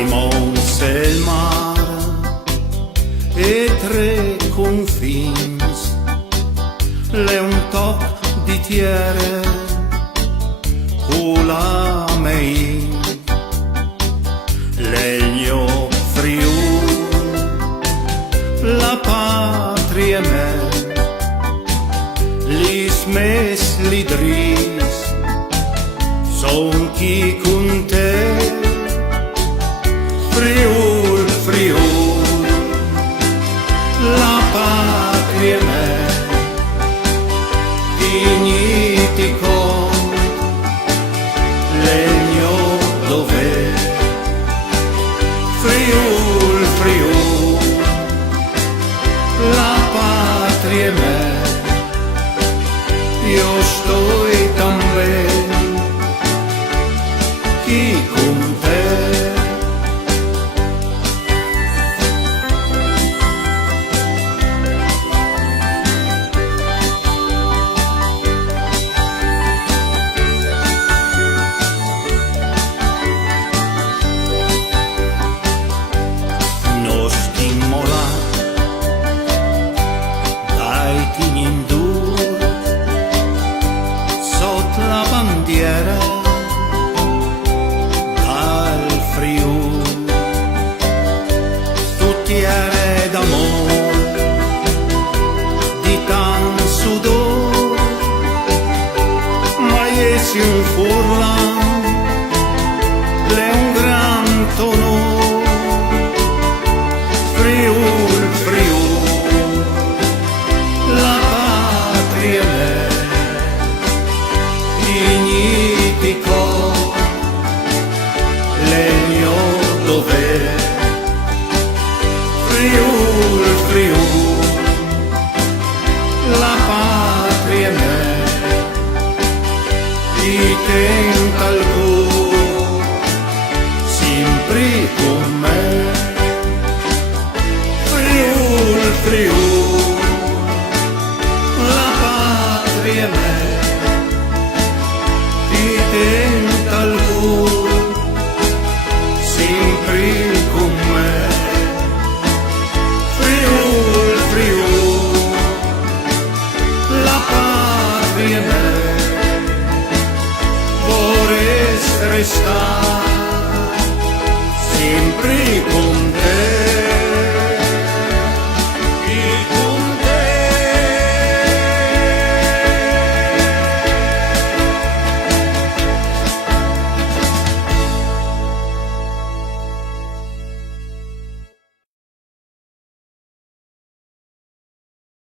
ai monts e il mare e tre confins, le un toc di tiere con la mein, legno Friul, la patria me, lis mes li dris, son chi con te, Friul, Friul, la patria me, dignitico, legno dove, Friul, Friul, la patria me, io sto también, chi con te.